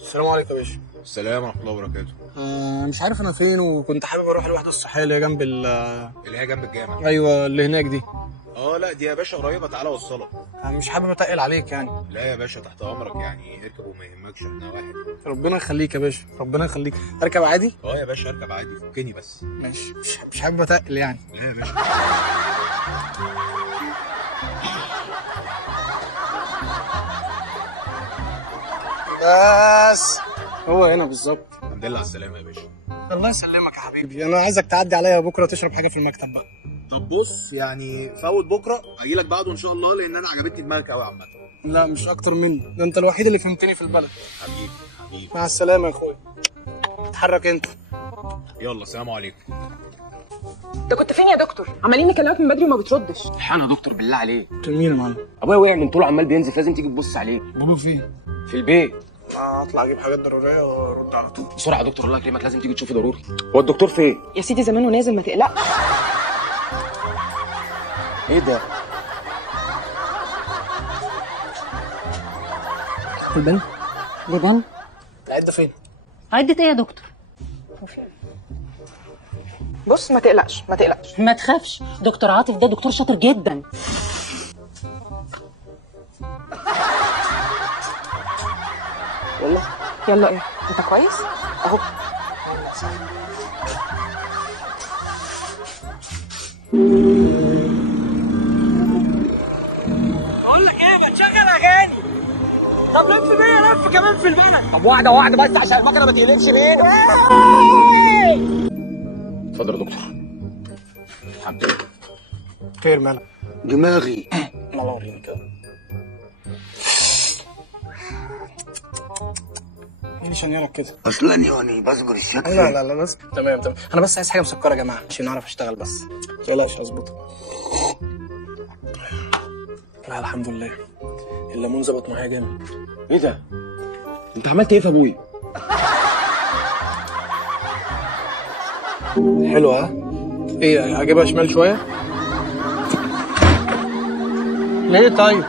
السلام عليكم يا باشا. السلام ورحمة الله وبركاته. مش عارف انا فين، وكنت حابب اروح الوحده الصحيه اللي هي جنب اللي هي جنب الجامع. ايوه اللي هناك دي. لا دي يا باشا قريبة، تعالى وصلك. مش حابب اتقل عليك يعني. لا يا باشا تحت امرك، يعني اركب وما يهمكش، احنا واحد. ربنا يخليك يا باشا، ربنا يخليك. اركب عادي؟ يا باشا اركب عادي، فكني بس. ماشي، مش حابب اتقل يعني. لا يا باشا. بس هو هنا بالظبط. الحمد لله على السلامة يا باشا. الله يسلمك يا حبيبي، انا عايزك تعدي عليا بكره تشرب حاجه في المكتب بقى. طب بص، يعني فوت بكره اجيلك بعده ان شاء الله، لان انا عجبتني دماغك قوي عامة. لا مش اكتر مني، ده انت الوحيد اللي فهمتني في البلد. حبيبي حبيبي. مع السلامه يا اخويا. اتحرك انت. يلا سلام عليكم. انت كنت فين يا دكتور؟ عمالين نكلمك من بدري وما بتردش. الحقنا يا دكتور بالله عليك. مين يا معلم؟ ابويا وقع من طوله عمال بينزف، لازم تيجي تبص عليه. بابا فين؟ في البيت. اطلع اجيب حاجات ضروريه وارد على طول. بسرعه يا دكتور الله يكرمك، لازم تيجي تشوفه ضروري. هو الدكتور فين؟ يا سيدي زمانه نازل، ما تقلقش. ايه ده؟ البنت؟ لبن؟ العده فين؟ عدة ايه يا دكتور؟ بص ما تقلقش ما تقلقش. ما تخافش، دكتور عاطف ده دكتور شاطر جدا. يلا ايه انت كويس اهو. بقول لك ايه، ما تشغل اغاني. طب لف بيا، لف كمان في البلد. طب واحده واحده بس عشان المكنه ما تقلبش بينا. اتفضل يا دكتور. الحمد لله. خير مالك؟ دماغي. الله يوريك كده. ايه شنيرك كده؟ اصلا يعني بصبر الشكل. لا بس تمام. انا بس عايز حاجه مسكره يا جماعه عشان نعرف اشتغل بس. ما تقلقش اظبطها. لا الحمد لله، الليمون ظبط معايا جامد. ايه ده؟ انت عملت ايه في ابويا؟ حلوه ها؟ ايه اجيبها شمال شويه؟ ليه طيب؟